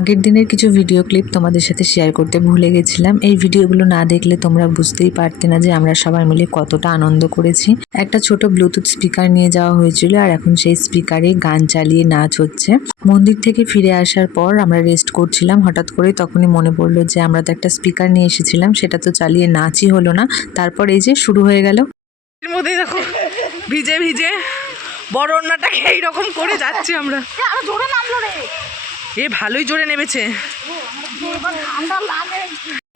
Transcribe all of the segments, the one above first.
আগের দিনের কিছু ভিডিও ক্লিপ তোমাদের সাথে শেয়ার করতে ভুলে গেছিলাম। এই ভিডিওগুলো না দেখলে তোমরা বুঝতেই পারতে না যে আমরা সবাই মিলে কতটা আনন্দ করেছি। একটা ছোট ব্লুটুথ স্পিকার নিয়ে যাওয়া হয়েছিল আর এখন সেই স্পিকারে গান চালিয়ে নাচ হচ্ছে। মন্দির থেকে ফিরে আসার পর আমরা রেস্ট করছিলাম, হঠাৎ করে তখনই মনে পড়লো যে আমরা তো একটা স্পিকার নিয়ে এসেছিলাম, সেটা তো চালিয়ে নাচই হলো না। তারপর এই যে শুরু হয়ে গেল। এর মধ্যে দেখো ভিজে ভিজে বড় ওড়নাটাকে এইরকম করে যাচ্ছি আমরা। এ ভালোই জোরে নেমেছে।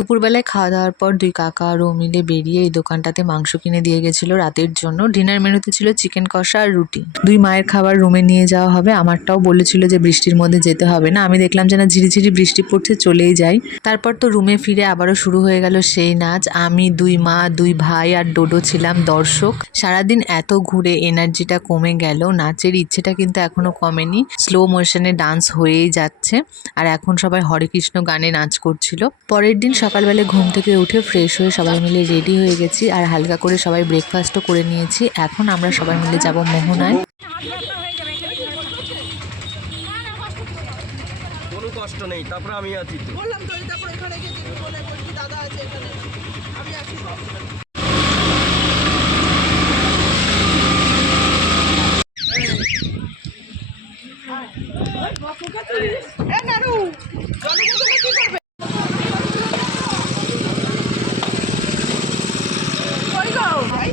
দুপুরবেলায় খাওয়া দাওয়ার পর দুই কাকা আর ও মিলে বেরিয়ে এই দোকানটাতে মাংস কিনে দিয়ে গেছিল রাতের জন্য। ডিনার মেনুতে ছিল চিকেন কষা আর রুটি। দুই মায়ের খাবার রুমে নিয়ে যাওয়া হবে। আমারটাও বলেছিল যে বৃষ্টির মধ্যে যেতে হবে না, আমি দেখলাম যে না ঝিরিঝিরি বৃষ্টি পড়ছে, চলেই যাই। তারপর তো রুমে ফিরে আবারও শুরু হয়ে গেল সেই নাচ। আমি, দুই মা, দুই ভাই আর ডোডো ছিলাম দর্শক। সারাদিন এত ঘুরে এনার্জিটা কমে গেল, নাচের ইচ্ছেটা কিন্তু এখনো কমেনি। স্লো মোশনে ডান্স হয়েই যাচ্ছে আর এখন সবাই হরে কৃষ্ণ গানে নাচ করছিল। পরের দিন সকালবেলা ঘুম থেকে উঠে ফ্রেশ হয়ে সবাই মিলে রেডি হয়ে গেছি আর হালকা করে সবাই ব্রেকফাস্টও করে নিয়েছি। এখন আমরা সবাই মিলে যাব মোহনায়। কোনো কষ্ট নেই, তারপর আমি আছি তো। বললাম তো, তারপর এখানে গিয়ে তুমি বলে বলছি দাদা আছে এখানে, আমি আছি। এ নারু জলে কি করবে? কই গো ভাই,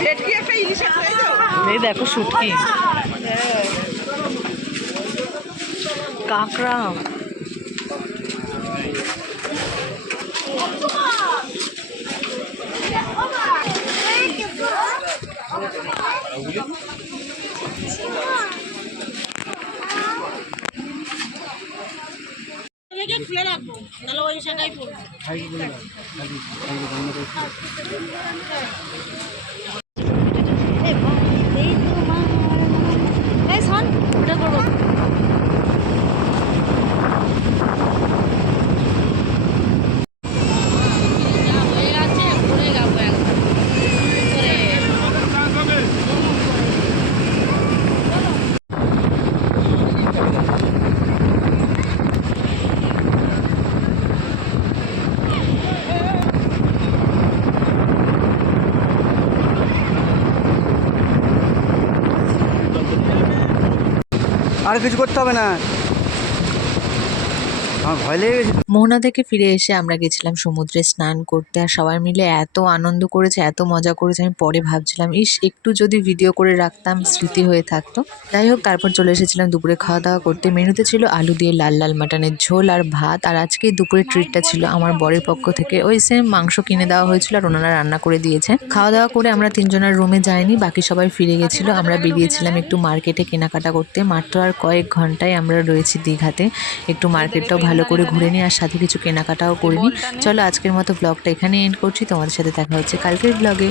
ভেটকি একটা ইলিশ আছে এই তো। এই দেখো শুটকি, কাঁকড়া। খুলে রাখবো তাহলে ওই শাখায় পড়বো। ওটা করবো। আর কিছু করতে হবে না, আমার ভয় লেগে গেছে। মোহনা থেকে ফিরে এসে আমরা গেছিলাম সমুদ্রে স্নান করতে আর সবাই মিলে এত আনন্দ করেছে, এত মজা করেছে। আমি পরে ভাবছিলাম ইস একটু যদি ভিডিও করে রাখতাম, স্মৃতি হয়ে থাকতো। যাই হোক, তারপর চলে এসেছিলাম দুপুরে খাওয়া দাওয়া করতে। মেনুতে ছিল আলু দিয়ে লাল লাল মাটনের ঝোল আর ভাত। আর আজকে দুপুরের ট্রিটটা ছিল আমার বরের পক্ষ থেকে ওই সেম মাংস কিনে দেওয়া হয়েছিল আর ওনারা রান্না করে দিয়েছে। খাওয়া দাওয়া করে আমরা তিনজনের রুমে যাইনি, বাকি সবাই ফিরে গেছিল। আমরা বেরিয়েছিলাম একটু মার্কেটে কেনাকাটা করতে। মাত্র আর কয়েক ঘন্টায় আমরা রয়েছি দীঘাতে। একটু মার্কেটটাও ভালো করে ঘুরে নিই আর সাথে কিছু কেনাকাটাও করিনি। চলো আজকের মতো ব্লগটা এখানে এন্ড করছি। তোমাদের সাথে দেখা হচ্ছে কালকের ব্লগে।